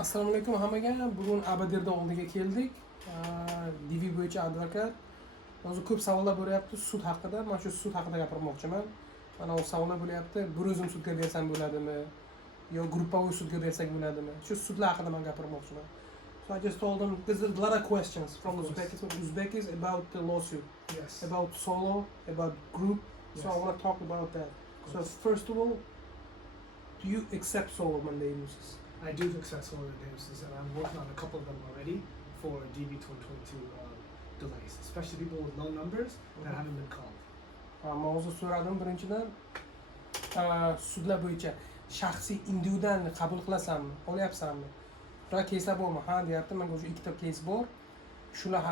Assalomu alaykum hammaga. Bugun Abadirda oldiga keldik. DV bo'yicha advokat. Hozir ko'p savollar bo'lyapti sud haqida. Men shu sud haqida gapirmoqchiman. Mana o savollar bo'lyapti. Bir o'zim sudga bersam bo'ladimi? Yo gruppaviy sudga bersak bo'ladimi? Shu sudlar haqida men gapirmoqchiman. So I just told them there's a lot of questions from Uzbekis about the lawsuit. Yes. About solo, about group. So I want to talk about that. So first of all, do you accept solo mandamus? I do accept solo damages, and I'm working on a couple of them already for DV 2022 delays, especially people with low numbers that haven't been called. Men hozir so'radim birinchidan sudlar bo'yicha shaxsiy individualni qabul qilasanmi, olyapsanmi? Ular keyslar bormi? Ha deyapti. Menga o'sha ikkita keys bor. Shular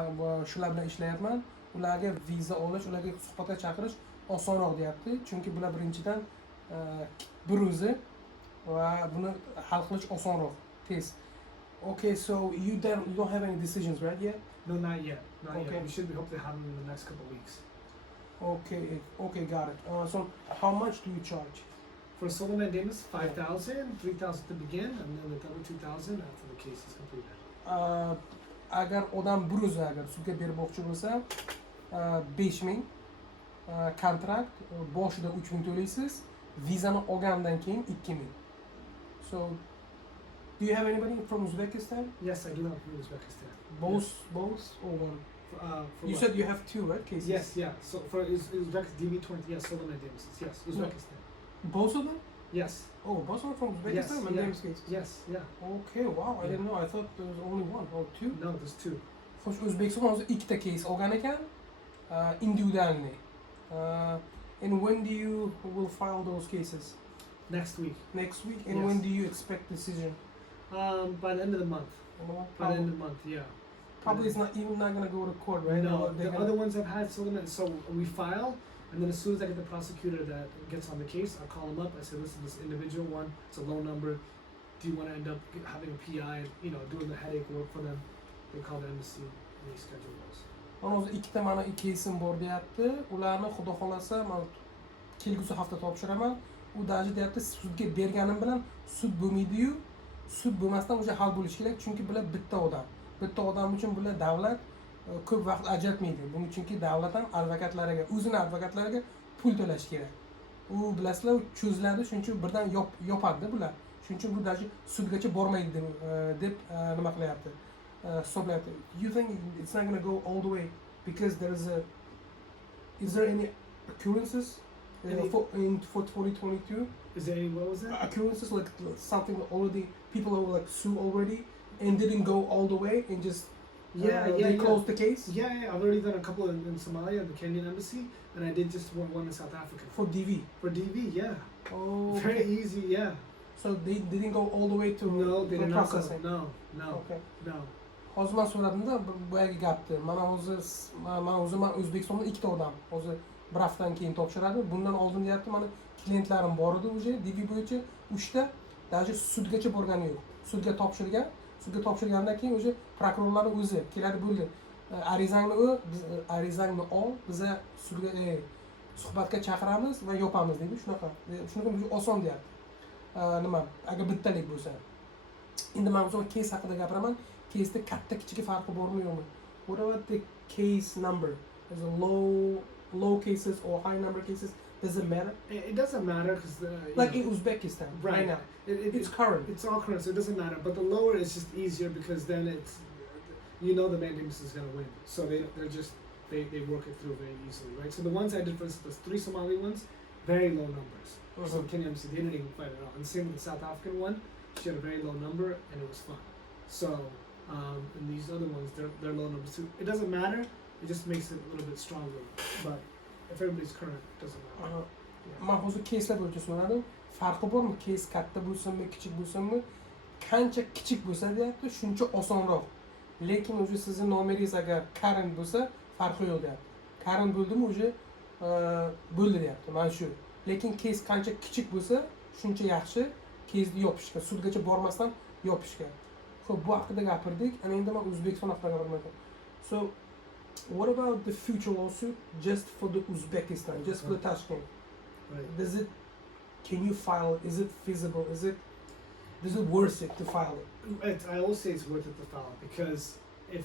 bilan ishlayapman. Ularga viza olish, ularga suhbatga chaqirish osonroq deyapti. Chunki bular birinchidan bir o'zi va buni hal qilish osonroq, tez. Okay, so you don't have any decisions right yet? No, not yet. Not Okay. yet. We should be hopefully having them in the next couple of weeks. Okay, got it. So how much do you charge? For solo mandamus, 5,000, 3,000 to begin, and then the other 2,000 after the case is completed. Agar odam bir o'zi agar sudga bermoqchi bo'lsa, 5,000 kontrakt, boshida 3,000 to'laysiz, vizani olgandan keyin 2,000. So, do you have anybody from Uzbekistan? Yes, I do have from Uzbekistan. Both or one? For You what? said you have two, right? Cases. Yes, yeah. So for Uzbekistan DV 20, yes, solo mandamus. Yes, Uzbekistan. Both of them? Yes. Oh, both of them from Uzbekistan. Yes, My yeah. name's cases. Yes, yeah. Okay, wow. I didn't know. I thought there was only one or two. No, there's two. Xo'sh, O'zbekiston hozir ikkita case olgan ekan, individualni. And when do you will file those cases? Next week. Next week. And Yes. when do you expect decision? By the end of the month. By the end of the month, yeah. Probably it's not even not gonna go to court, right? No, Or the they're other ones I've had settlement. So we file, and then as soon as I get the prosecutor that gets on the case, I call him up. I say, listen, this individual one, it's a low number. Do you want to end up having a PI? You know, doing the headache work for them. They call the embassy and they schedule those. Mana hozir ikkita mana case'im bor deyapti. Ularni xudo xolasa men kelgusi hafta topshiraman. U даже deyapti, sudga berganim bilan sud bo'lmaydi-yu, sud bo'lmasdan o'sha hal bo'lishi kerak, chunki bular bitta odam. Bitta odam uchun bular davlat ko'p vaqt ajratmaydi. Buning chunki davlat ham advokatlariga, o'zini advokatlariga pul to'lash kerak. U bilasizlar, cho'ziladi, shuning uchun birdan yopadi bular. Shuning uchun bu даже sudgacha bormaydi deb nima qilyapti. Hisoblayapti. You think it's not going to go all the way because is there any occurrences for 2022? Is there any, what was that? Occurrences like something already people are like sue already and didn't go all the way and just they closed the case Yeah, I've already done a couple in Somalia, the Kenyan embassy, and I did just one in South Africa. for DV. For DV, yeah. Oh, Very easy, yeah. so they didn't go all the way to No, they did not go. processing. No, Okay. no. Hozir men so'radimda boyagi gapni. Mana hozir men O'zbekistonda ikkita odam hozir bir haftadan keyin topshiradi. Bundan oldin deyapti, mana klientlarim bor edi o'sha DV bo'yicha 3 ta, даже sudgacha borgani yo'q. Sudga topshirgan. Sudga topshirgandan keyin o'sha prokurorlarning o'zi keladi bo'ldi. Arizangni ol, biza sudga suhbatga chaqiramiz va yopamiz deydi. Shunaqa oson deyapti. Nima, agar bittalik bo'lsa. Endi men o'zim case haqida gapiraman. Case'da katta kichik farqi bormi yo'qmi? What about the case number? Is it low cases or high number cases? Does it matter? It doesn't matter because Like in Uzbekistan right now. It's current. It's all current, so it doesn't matter. But the lower is just easier because then it's, you know, the mandamus is gonna win. So they're just they work it through very easily, right? So the ones I did, for instance, the 3 Somali ones, very low numbers. So Kenya embassy, they didn't even fight at all. And same with the South African one, she had a very low number and it was fun. So and these other ones, they're low numbers too. It doesn't matter. It just makes it a little bit stronger. But if everybody's current, it doesn't matter. Men hozir case'lar bo'yicha so'radim. Farqi bormi? Case katta bo'lsinmi, kichik bo'lsinmi? Qancha kichik bo'lsa deyapti, shuncha osonroq. Lekin o'sha sizning nomeringiz agar current bo'lsa, farqi yo'q deyapti. Current bo'ldimi, o'sha bo'ldi deyapti. Mana shu. Lekin case qancha kichik bo'lsa, shuncha yaxshi. Case'ni yopishga, sudgacha bormasdan yopishga. Xo'p, bu haqida gapirdik. Ana endi men O'zbekiston haqida gapirmoqchiman. So, what about the future lawsuit just for the Uzbekistan, just for the Tashkent? Right. Can you file? Is it feasible? Is it Is it worth it to file it? I always say it's worth it to file because if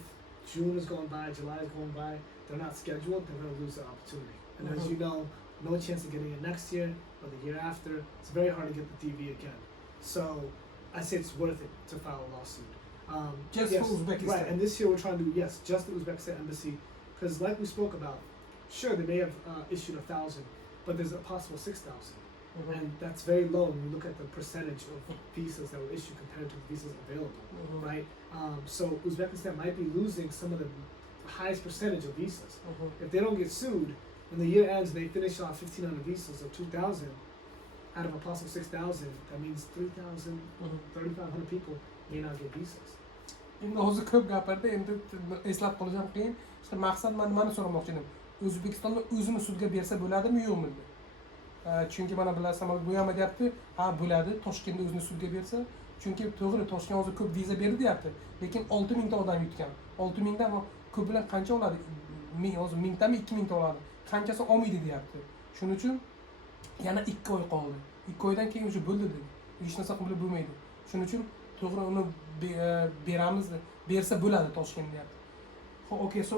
June is going by, July is going by, they're not scheduled, they're going to lose the opportunity. And as you know, no chance of getting it next year or the year after. It's very hard to get the DV again. So I say it's worth it to file a lawsuit. Just yes, for Uzbekistan. Right, and this year we're trying to do, yes, just the Uzbekistan embassy. Because like we spoke about, sure, they may have issued 1,000, but there's a possible 6,000. And that's very low when you look at the percentage of visas that were issued compared to the visas available, right? So Uzbekistan might be losing some of the highest percentage of visas. If they don't get sued, when the year ends and they finish off 1,500 visas or 2,000, out of a possible 6,000, that means 3,000, 3,500 people may not get visas. Endi o'zi ko'p gapirdi, endi eslab qolishim qiyin. İşte maqsad men nimani so'ramoqchi edim. O'zbekistonda o'zini sudga bersa bo'ladimi yo'qmi? Chunki mana bilasizlar, bu ham aytayapti, ha bo'ladi, Toshkentda o'zini sudga bersa. Chunki to'g'ri, Toshkent hozir ko'p viza berdi deyapti, lekin 6,000 ta odam yutgan. 6,000 dan ko'p bilan qancha oladi? Hozir 1,000 tami 2,000 ta oladi. Qanchasi olmaydi deyapti. Shuning uchun yana 2 oy qoldi. 2 oydan keyin o'sha bo'ldi dedi. Hech narsa qilib bo'lmaydi. Shuning uchun to'g'ri uni beramiz, bersa bo'ladi Toshkent deyapti. Okay, so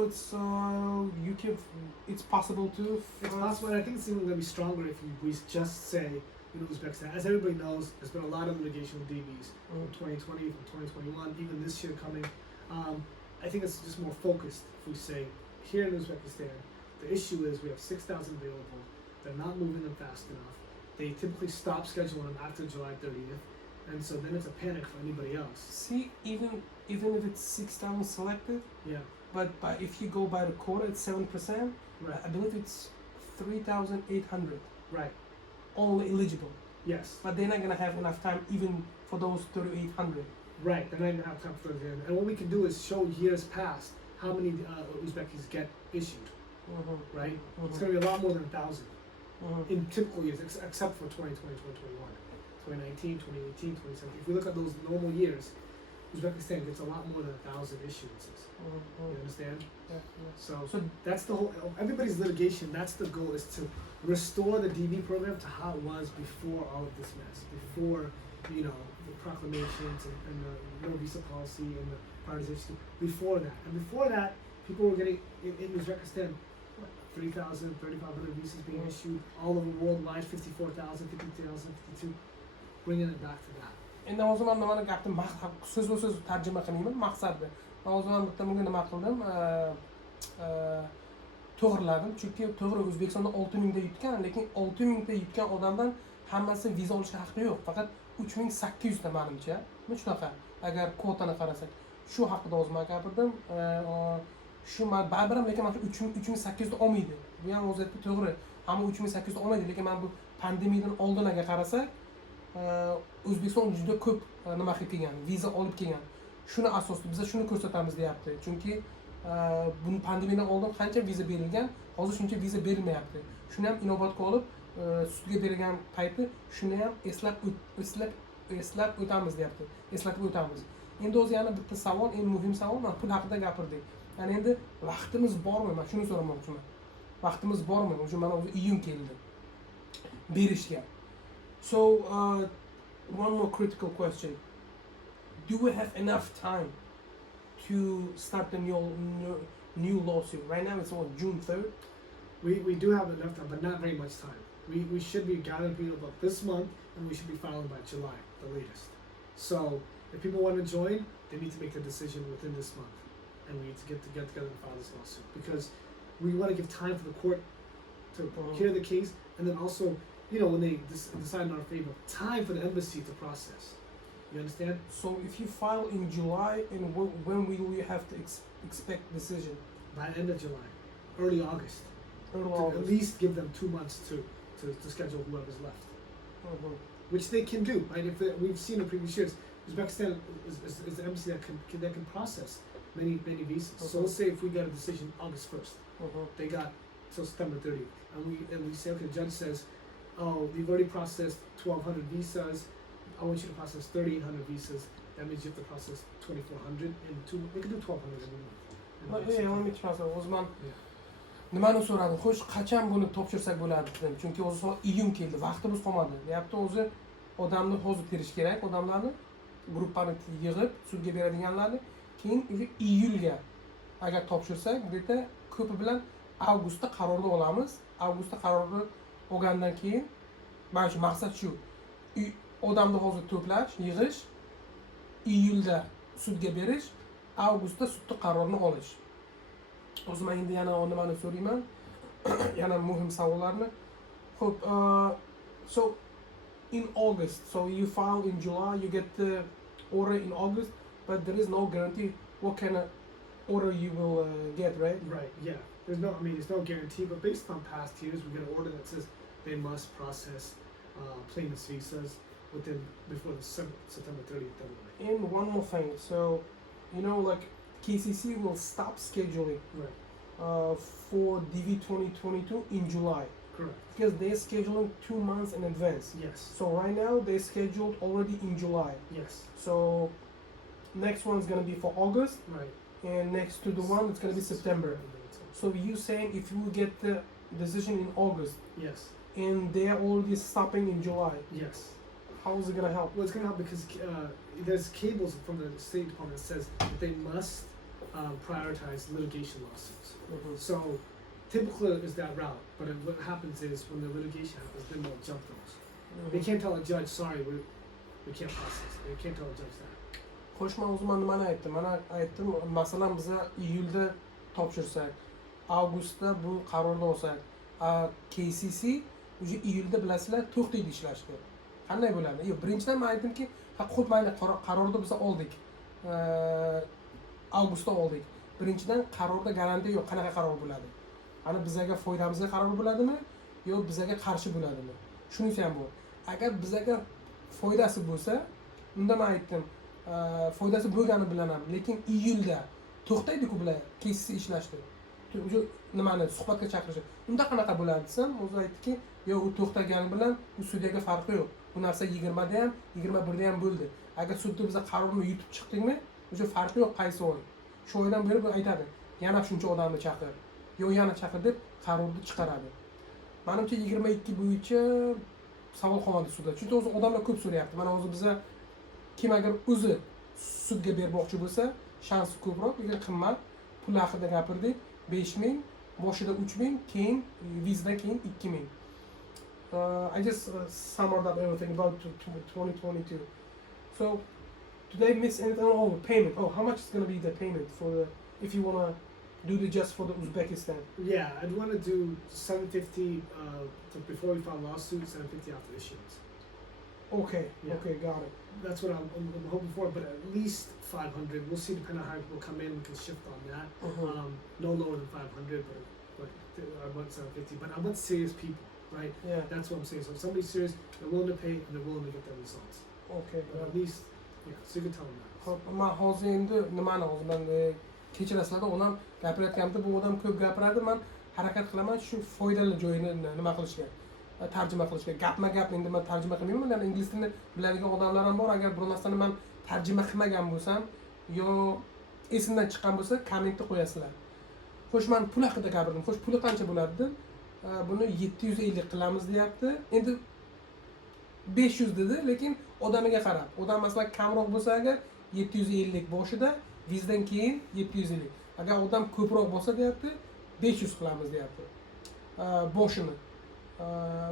it's possible to. It's possible, and I think it's even going to be stronger if we just say, you know, Uzbekistan. As everybody knows, there's been a lot of litigation with DVs from 2020, from 2021, even this year coming. I think it's just more focused if we say, here in Uzbekistan, the issue is we have 6,000 available. They're not moving them fast enough. They typically stop scheduling them after July 30th, and so then it's a panic for anybody else. See, even if it's 6,000 selected, Yeah. but if you go by the quota, it's 7%. Right. I believe it's 3,800 Right. only eligible, Yes. but they're not gonna have enough time even for those 3,800. Right. They're not going to have time for them. And what we can do is show years past how many Uzbekis get issued. Right. It's going to be a lot more than 1,000 in typical years, except for 2020, 2021, 2019, 2018, 2017. If we look at those normal years, Uzbekistan gets a lot more than 1,000 issuances. You understand? So that's the whole. Everybody's litigation. That's the goal: is to restore the DV program to how it was before all of this mess, before the proclamations and the no visa policy and the prioritization. Before that, people were getting in Uzbekistan 3,000, 3,500 visas being issued all over worldwide, 54,000, 50,000, 52, bringing it back to that. Endi hozir men nimani gapni so'z tarjima qilmayman, maqsadni. Men hozir men bitta bunga nima qildim? To'g'riladim, chunki to'g'ri O'zbekistonda 6,000 ta yutgan, lekin 6,000 ta yutgan odamdan hammasi viza olishga haqqi yo'q. Faqat 3,800 ta menimcha. Mana shunaqa. Agar kvotani qarasak, shu haqida hozir men gapirdim. Shu men baribir ham, lekin mana 3,800 ta olmaydi. Bu ham o'zi to'g'ri. Hamma 3,800 ta olmaydi, lekin men bu pandemiyadan oldiniga qarasak, O'zbekiston juda ko'p nima qilib kelgan, viza olib kelgan. Shuni asosida biz shuni ko'rsatamiz deyapti. Chunki buni pandemiyadan oldin qancha viza berilgan, hozir shuncha viza berilmayapti. Shuni ham inobatga olib, sudga berilgan payti shuni ham eslab o'tamiz deyapti. Eslatib o'tamiz. Endi o'zi yana bitta savol, eng muhim savol, mana pul haqida gapirdik. Ya'ni endi vaqtimiz bormi? Men shuni so'ramoqchiman. Vaqtimiz bormi? O'sha mana o'zi iyun keldi. Berishga. So, one more critical question. Do we have enough time to start the new lawsuit? Right now it's on June 3rd. We do have enough time, but not very much time. We should be gathering people about this month, and we should be filing by July, the latest. So, if people want to join, they need to make the decision within this month, and we need to get together and file this lawsuit, because we want to give time for the court to hear the case, and then also, when they decide in our favor, time for the embassy to process. You understand? So if you file in July, and when will you have to expect decision? By the end of July, early August. At least give them 2 months to schedule whoever's left. Which they can do, right? We've seen in previous years, Uzbekistan is the embassy that can process many visas. So let's say if we got a decision August 1st, they got till September 30th, and we say, okay, the judge says, oh, you've already processed 1,200 visas. I want you to process 3,800 visas. That means you have to process 2,400 and we can do 1,200 every month. Nimani so'radim? Xo'sh, qachon buni topshirsak bo'ladi dedim. Chunki o'zi iyun keldi, vaqtimiz qolmadi. Deyapti o'zi odamni hozir terish kerak, odamlarni gruppani yig'ib sudga beradiganlarni keyin уже iyulga agar topshirsak где-то ko'pi bilan avgustda qarorni olamiz. Avgustda qarorni olgandan keyin mana shu maqsad shu. Odamni hozir to'plash, yig'ish, iyulda sudga berish, avgustda sudda qarorni olish. O'zim endi yana nimani so'rayman? Yana muhim savollarni. Xo'p, so in August, so you file in July, you get the order in August, but there is no guarantee what kind of order you will get, right? Right. Yeah. There's no guarantee, but based on past years, we get an order that says they must process plaintiff's visas before the September 30th deadline. And one more thing, so like KCC will stop scheduling Right. For DV 2022 in July. Correct. Because they're scheduling 2 months in advance. Yes. So right now they scheduled already in July. Yes. So next one's gonna be for August, Right. and next to the one it's gonna be September. So you saying if you get the decision in August Yes. and they're already stopping in July, Yes. how is it gonna help? Well, it's going to help because there's cables from the State Department that says that they must prioritize litigation lawsuits. Mhm. So typical is that route, but what happens is when the litigation happens, then they'll jump those. They can't tell a judge, sorry, we can't process. They can't tell a judge that. Xo'sh, men o'zim nimani aytdim? Mana aytdim, masalan biza iyulda topshirsak, avgustda bu qarorni olsak, KCC уже iyulda bilasizlar to'xtaydi ishlashga. Qanday bo'ladi? Yo'q, birinchidan men aytdimki, xo'p mayli qarorni biz oldik. Avgustda oldik. Birinchidan qarorda garantiya yo'q, qanaqa qaror bo'ladi? Ana bizaga foydamizga qaror bo'ladimi yo bizaga qarshi bo'ladimi? Shunisi ham bor. Agar bizaga foydasi bo'lsa, unda men aytdim, foydasi bo'lgani bilan ham, lekin iyulda to'xtaydi-ku bular KCC ishlashdi. O'sha nimani suhbatga chaqirishi. Unda qanaqa bo'ladi desam, o'zi aytdiki, yo'q, u to'xtagani bilan u sudyaga farqi yo'q. Bu narsa 20 da ham, 21 da ham bo'ldi. Agar sudda biz qarorni yutib chiqdikmi, o'sha farqi yo'q qaysi oy. Shu oydan beri bu aytadi, yana shuncha odamni chaqir, yo'q yana chaqir deb qarorni chiqaradi. Menimcha 22 bo'yicha savol qolmadi sudda. Chunki o'zi odamlar ko'p so'rayapti. Mana hozir biza kim agar o'zi sudga bermoqchi bo'lsa, shansi ko'proq, lekin qimmat, pul haqida gapirdik, 5000, boshida 3000, keyin vizadan keyin 2000. I just summed up everything about 2022. So, did I miss anything? Oh, payment. Oh, how much is going to be the payment for if you want to do the just for the Uzbekistan? Yeah, I'd want to do 750 before we file lawsuit, 750 after issuance. Okay, Yeah. okay, got it. That's what I'm hoping for, but at least 500. We'll see, depending on how people come in, we can shift on that. No lower than 500, but I want 750. But I want serious people, right? Yeah. That's what I'm saying. So if somebody's serious, they're willing to pay and they're willing to get their results. Okay. But at least, yeah, so you can tell them that. Hop, men hozir endi nimani hozir men kechirasizlar, onam gapirayotganimda bu odam ko'p gapiradi, men harakat qilaman shu foydali joyini nima qilishga, tarjima qilishga. Gapma-gap endi men tarjima qilmayman, men ingliz tilini biladigan odamlar ham bor. Agar bir narsani men tarjima qilmagan bo'lsam yo esimdan chiqqan bo'lsa, kommentda qo'yasizlar. Xo'sh, men pul haqida gapirdim. Xo'sh, puli qancha bo'ladi deb, buni 750 qilamiz deyapti. Endi 500 dedi, lekin odamiga qarab. Odam masalan kamroq bo'lsa agar 750 boshida, vizdan keyin 750. Agar odam ko'proq bo'lsa deyapti, 500 qilamiz deyapti. Boshini.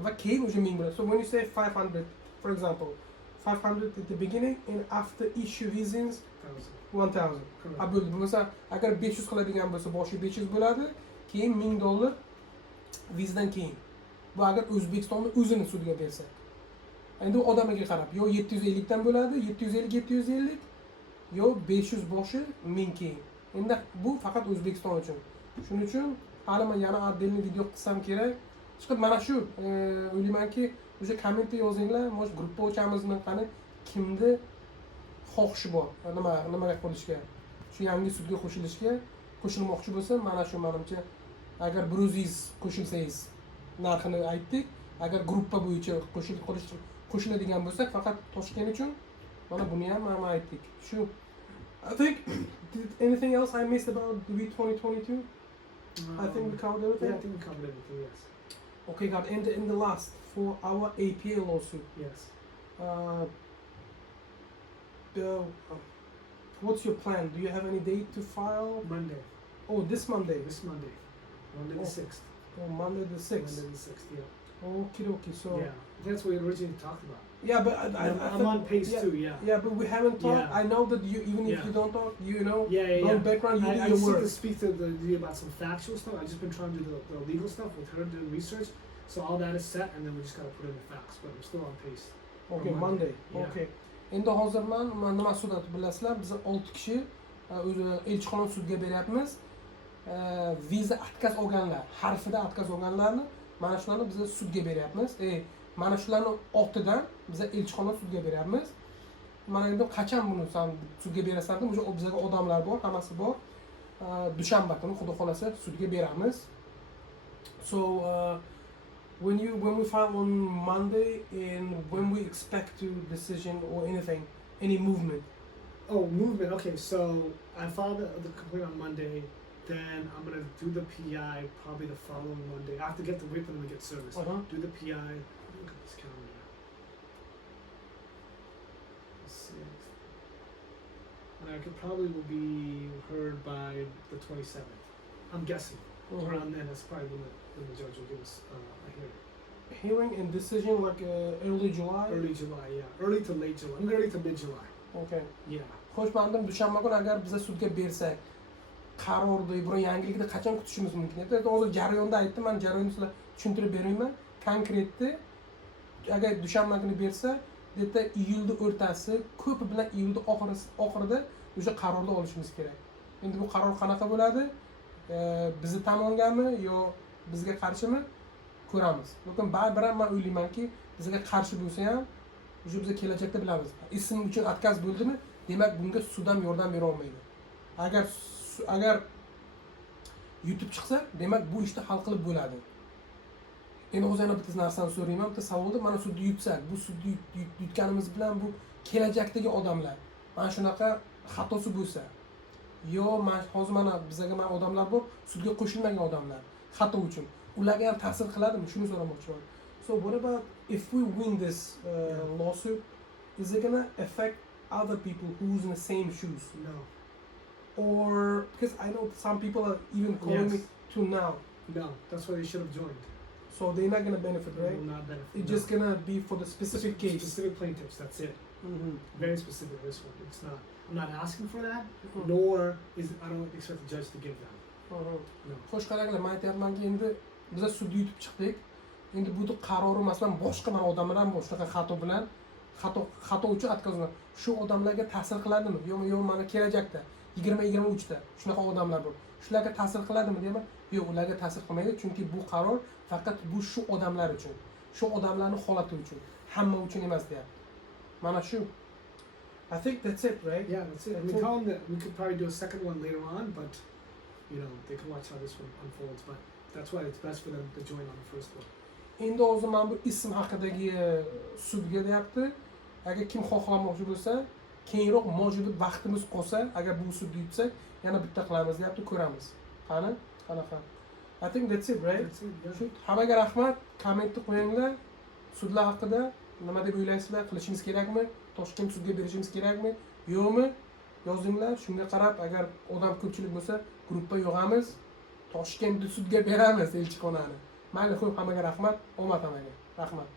Va keyin o'sha 1000 bo'ladi. So when you say 500, for example, 500 at the beginning and after issue visas 1000. Bo'ldi. Bo'lmasa agar 500 qiladigan bo'lsa, boshi 500 bo'ladi, keyin $1000 vizdan keyin. Bu agar O'zbekistonni o'zini sudiga bersa. Endi u odamiga qarab, yo 750 dan bo'ladi, 750 yo 500 boshi 1000 keyin. Endi bu faqat O'zbekiston uchun. Shuning uchun hali men yana отдельный video qilsam kerak. Chiqib mana shu o'ylaymanki, o'sha kommentda yozinglar, mo'sh gruppa ochamizmi, qani kimni xohishi bor, nimaga qo'yishga. Shu yangi sudga qo'shilmoqchi bo'lsa, mana shu menimcha agar bir o'zingiz qo'shilsangiz narxini aytdik, agar gruppa bo'yicha qo'shiladigan bo'lsak, faqat Toshkent uchun mana buni ham aytdik. Shu I think anything else I missed about the 2022? I think we covered everything. Yeah, I think we covered everything. Yes. Okay, God. In the last for our APA lawsuit. Yes. what's your plan? Do you have any date to file? Monday. Oh, this Monday. This Monday. Monday the 6th. Oh, Monday the 6th. Monday the 6th, yeah. Okay, so Yeah. That's what we originally talked about. yeah, but I'm on pace yeah, too, yeah. Yeah, but we haven't talked. Yeah. I know that you, even if Yeah. you don't talk, you know, Yeah. on background, you do I your just need work. to speak to the lady about some factual stuff. I've just been trying to do the legal stuff with her doing research. So all that is set, and then we just gotta put in the facts. But I'm still on pace. Okay, on Monday. Yeah. Okay. Endi hozir men nima maqsadini bilasizlar? Biz 6 kishi o'zi elchixona sudga beryapmiz. Viza отказ olganlar, harfida отказ olganlarni mana shularni biz sudga beryapmiz. Mana shularni ortidan biz elchixona sudga beryapmiz. Mana endi qachon buni sen sudga berasan deb, o'sha bizga odamlar bor, hammasi bor. Dushanba kuni xudo xolasa sudga beramiz. So when we file on Monday, and when we expect to decision or anything, any movement. Oh, movement. Okay, so I filed the complaint on Monday. Then I'm gonna do the PI probably the following Monday. I have to wait for them to get service. Do the PI. Look at this calendar. And I could probably will be heard by the 27th. I'm guessing. Around then, that's probably when the judge will give us a hearing. Hearing and decision like early July. Early July, yeah. Early to late July. Early to mid July. Okay. Yeah. Xo'sh, mendim dushanba kuni agar biz sudga bersak, qarorni, bir yangilikni qachon kutishimiz mumkin edi? Hozir jarayonda aytdim, men jarayonni sizlar tushuntirib berayman. Konkretni agar dushanba kuni bersa, deydi iyulning o'rtasi, ko'pi bilan iyulning oxirida o'sha qarorni olishimiz kerak. Endi bu qaror qanaqa bo'ladi? Bizni tomongami yo bizga qarshimi? Ko'ramiz. Lekin baribir men o'ylaymanki, bizga qarshi bo'lsa ham, o'sha biz kelajakda bilamiz. Ism uchun отказ bo'ldimi? Demak, bunga sud ham yordam bera olmaydi. Agar yutib chiqsa, demak bu ishni hal qilib bo'ladi. Endi hozir yana bitta narsani so'rayman, bitta savolda mana sudni yutsak, bu sudni yutganimiz bilan bu kelajakdagi odamlar mana shunaqa xatosi bo'lsa, yo hozir mana bizga odamlar bor, sudga qo'shilmagan odamlar, xato uchun. Ularga ham ta'sir qiladimi? Shuni so'ramoqchiman. So what about if we win this lawsuit, is it going to affect other people who's in the same shoes? No. Or because I know some people are even calling me to now. No, that's why they should have joined. So they're not going to benefit, They right? will not benefit. It's just going to be for the specific case. Specific plaintiffs, that's it. Very specific, this one. It's not. I'm not asking for that, Mhm. nor I don't expect the judge to give that. No. Xo'sh, qaranglar, men aytayapmanki, endi biz sudda yutib chiqdik. Endi bu qarori masalan boshqa mana odamlar ham bor shunaqa xato bilan, xato uchun отказ. Shu odamlarga ta'sir qiladimi? Yo'q, mana kelajakda 2023 da shunaqa odamlar bor. Shularga ta'sir qiladimi deyman? Yo'q, ularga ta'sir qilmaydi, chunki bu qaror faqat bu shu odamlar uchun. Shu odamlarning holati uchun, hamma uchun emas deyapti. Mana shu. I think that's it, right? Yeah, that's it. I mean, tell them that we could probably do a second one later on, but you know, they can watch how this one unfolds. But that's why it's best for them to join on the first one. Endi hozir men bu ism haqidagi sudga deyapti. Agar kim xohlamoqchi bo'lsa, keyinroq mojibut vaqtimiz qolsa, agar bu sudni yutsak, yana bitta qilamiz deyapti, ko'ramiz. Qanaqa? I think that's it, right? That's it, yeah. Shu hammaga rahmat. Kommentni qo'yinglar. Sudlar haqida nima deb o'ylaysizlar? Qilishimiz kerakmi? Toshkent sudga berishimiz kerakmi? Yo'qmi? Yozinglar. Shunga qarab, agar odam ko'pchilik bo'lsa, gruppa yog'amiz. Toshkent sudga beramiz elchixonani. Mayli, xo'p, hammaga rahmat. Omad hammaga. Rahmat.